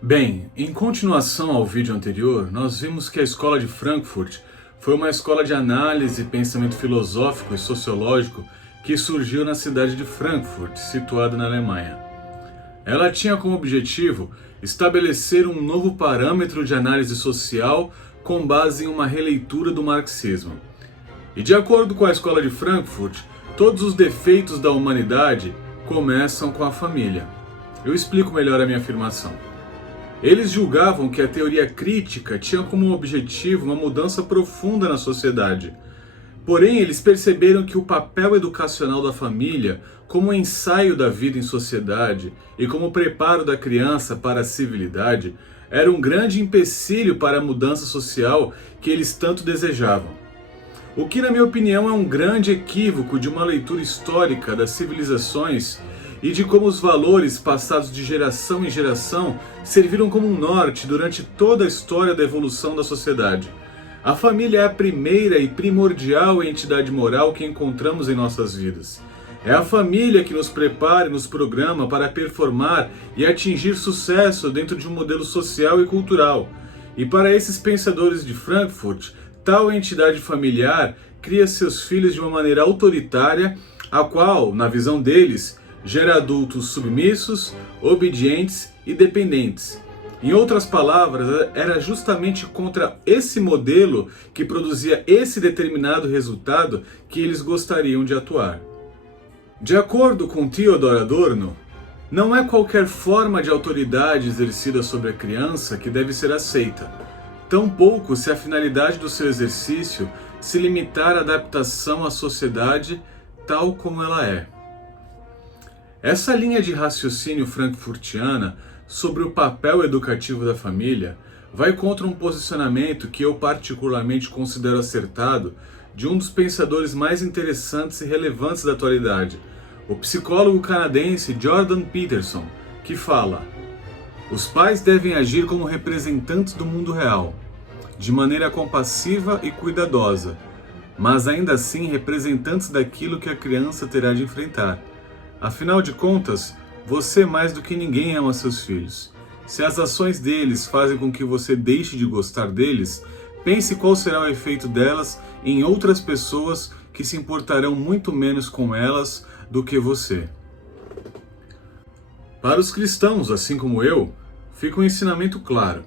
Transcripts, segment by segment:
Bem, em continuação ao vídeo anterior, nós vimos que a Escola de Frankfurt foi uma escola de análise, pensamento filosófico e sociológico que surgiu na cidade de Frankfurt, situada na Alemanha. Ela tinha como objetivo estabelecer um novo parâmetro de análise social com base em uma releitura do marxismo. E de acordo com a Escola de Frankfurt, todos os defeitos da humanidade começam com a família. Eu explico melhor a minha afirmação. Eles julgavam que a teoria crítica tinha como objetivo uma mudança profunda na sociedade. Porém, eles perceberam que o papel educacional da família, como ensaio da vida em sociedade e como preparo da criança para a civilidade, era um grande empecilho para a mudança social que eles tanto desejavam. O que, na minha opinião, é um grande equívoco de uma leitura histórica das civilizações e de como os valores passados de geração em geração serviram como um norte durante toda a história da evolução da sociedade. A família é a primeira e primordial entidade moral que encontramos em nossas vidas. É a família que nos prepara e nos programa para performar e atingir sucesso dentro de um modelo social e cultural. E para esses pensadores de Frankfurt, tal entidade familiar cria seus filhos de uma maneira autoritária, a qual, na visão deles, gera adultos submissos, obedientes e dependentes. Em outras palavras, era justamente contra esse modelo que produzia esse determinado resultado que eles gostariam de atuar. De acordo com Theodor Adorno, não é qualquer forma de autoridade exercida sobre a criança que deve ser aceita, tampouco se a finalidade do seu exercício se limitar à adaptação à sociedade tal como ela é. Essa linha de raciocínio frankfurtiana sobre o papel educativo da família vai contra um posicionamento que eu particularmente considero acertado de um dos pensadores mais interessantes e relevantes da atualidade, o psicólogo canadense Jordan Peterson, que fala: os pais devem agir como representantes do mundo real, de maneira compassiva e cuidadosa, mas ainda assim representantes daquilo que a criança terá de enfrentar. Afinal de contas, você mais do que ninguém ama seus filhos. Se as ações deles fazem com que você deixe de gostar deles, pense qual será o efeito delas em outras pessoas que se importarão muito menos com elas do que você. Para os cristãos, assim como eu, fica um ensinamento claro.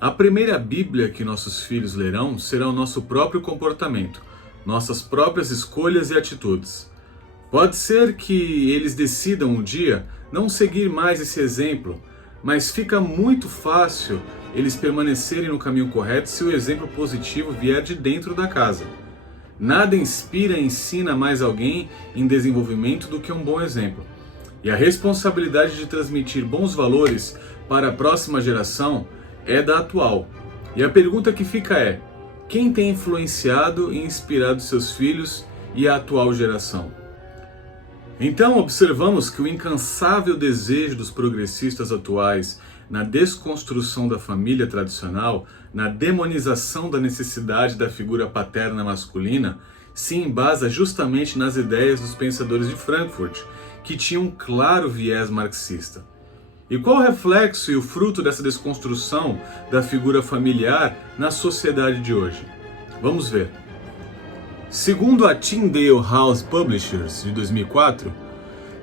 A primeira Bíblia que nossos filhos lerão será o nosso próprio comportamento, nossas próprias escolhas e atitudes. Pode ser que eles decidam um dia não seguir mais esse exemplo, mas fica muito fácil eles permanecerem no caminho correto se o exemplo positivo vier de dentro da casa. Nada inspira e ensina mais alguém em desenvolvimento do que um bom exemplo. E a responsabilidade de transmitir bons valores para a próxima geração é da atual. E a pergunta que fica é: quem tem influenciado e inspirado seus filhos e a atual geração? Então observamos que o incansável desejo dos progressistas atuais na desconstrução da família tradicional, na demonização da necessidade da figura paterna masculina, se embasa justamente nas ideias dos pensadores de Frankfurt, que tinham um claro viés marxista. E qual o reflexo e o fruto dessa desconstrução da figura familiar na sociedade de hoje? Vamos ver. Segundo a Tyndale House Publishers, de 2004,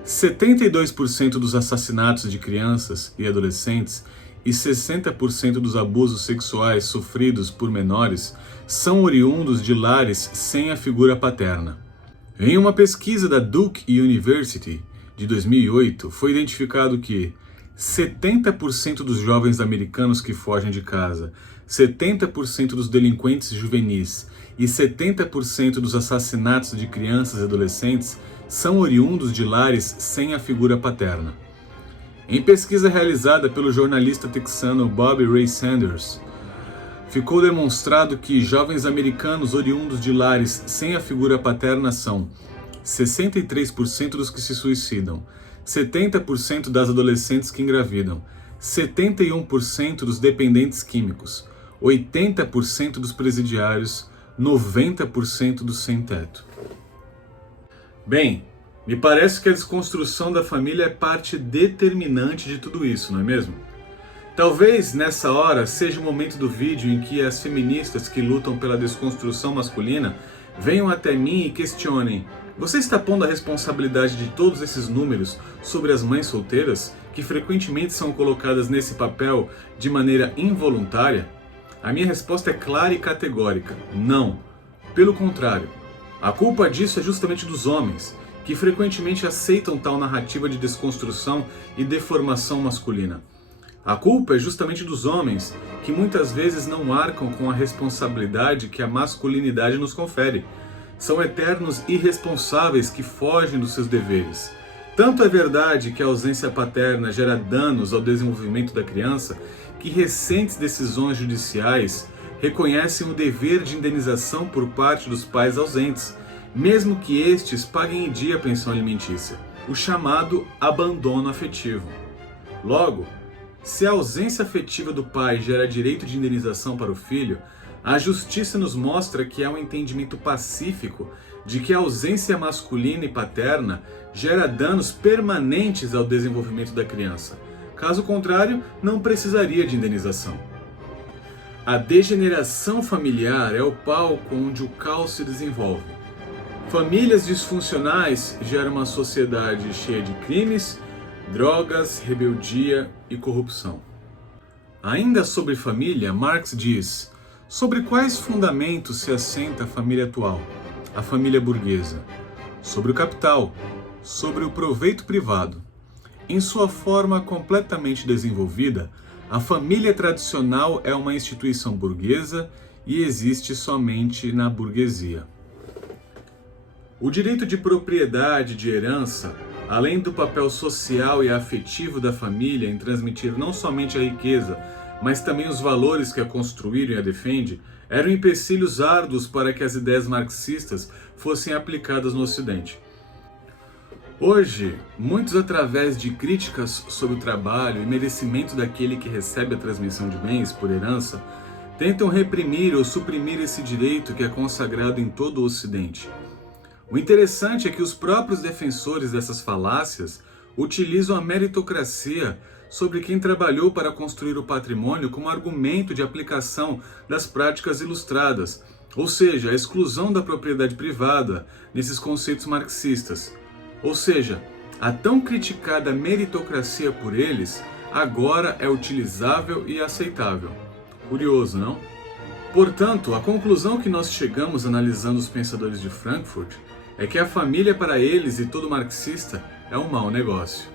72% dos assassinatos de crianças e adolescentes e 60% dos abusos sexuais sofridos por menores são oriundos de lares sem a figura paterna. Em uma pesquisa da Duke University, de 2008, foi identificado que 70% dos jovens americanos que fogem de casa, 70% dos delinquentes juvenis e 70% dos assassinatos de crianças e adolescentes são oriundos de lares sem a figura paterna. Em pesquisa realizada pelo jornalista texano Bobby Ray Sanders, ficou demonstrado que jovens americanos oriundos de lares sem a figura paterna são 63% dos que se suicidam, 70% das adolescentes que engravidam, 71% dos dependentes químicos, 80% dos presidiários, 90% dos sem-teto. Bem, me parece que a desconstrução da família é parte determinante de tudo isso, não é mesmo? Talvez nessa hora seja o momento do vídeo em que as feministas que lutam pela desconstrução masculina venham até mim e questionem: você está pondo a responsabilidade de todos esses números sobre as mães solteiras, que frequentemente são colocadas nesse papel de maneira involuntária? A minha resposta é clara e categórica: não. Pelo contrário, a culpa disso é justamente dos homens, que frequentemente aceitam tal narrativa de desconstrução e deformação masculina. A culpa é justamente dos homens, que muitas vezes não arcam com a responsabilidade que a masculinidade nos confere. São eternos irresponsáveis que fogem dos seus deveres. Tanto é verdade que a ausência paterna gera danos ao desenvolvimento da criança, que recentes decisões judiciais reconhecem o dever de indenização por parte dos pais ausentes, mesmo que estes paguem em dia a pensão alimentícia, o chamado abandono afetivo. Logo, se a ausência afetiva do pai gera direito de indenização para o filho, a justiça nos mostra que há um entendimento pacífico de que a ausência masculina e paterna gera danos permanentes ao desenvolvimento da criança. Caso contrário, não precisaria de indenização. A degeneração familiar é o palco onde o caos se desenvolve. Famílias disfuncionais geram uma sociedade cheia de crimes, drogas, rebeldia e corrupção. Ainda sobre família, Marx diz: sobre quais fundamentos se assenta a família atual, a família burguesa? Sobre o capital, sobre o proveito privado. Em sua forma completamente desenvolvida, a família tradicional é uma instituição burguesa e existe somente na burguesia. O direito de propriedade, de herança, além do papel social e afetivo da família em transmitir não somente a riqueza, mas também os valores que a construíram e a defendem, eram empecilhos árduos para que as ideias marxistas fossem aplicadas no Ocidente. Hoje, muitos, através de críticas sobre o trabalho e merecimento daquele que recebe a transmissão de bens por herança, tentam reprimir ou suprimir esse direito que é consagrado em todo o Ocidente. O interessante é que os próprios defensores dessas falácias utilizam a meritocracia sobre quem trabalhou para construir o patrimônio como argumento de aplicação das práticas ilustradas, ou seja, a exclusão da propriedade privada nesses conceitos marxistas. Ou seja, a tão criticada meritocracia por eles agora é utilizável e aceitável. Curioso, não? Portanto, a conclusão que nós chegamos analisando os pensadores de Frankfurt é que a família para eles e todo marxista é um mau negócio.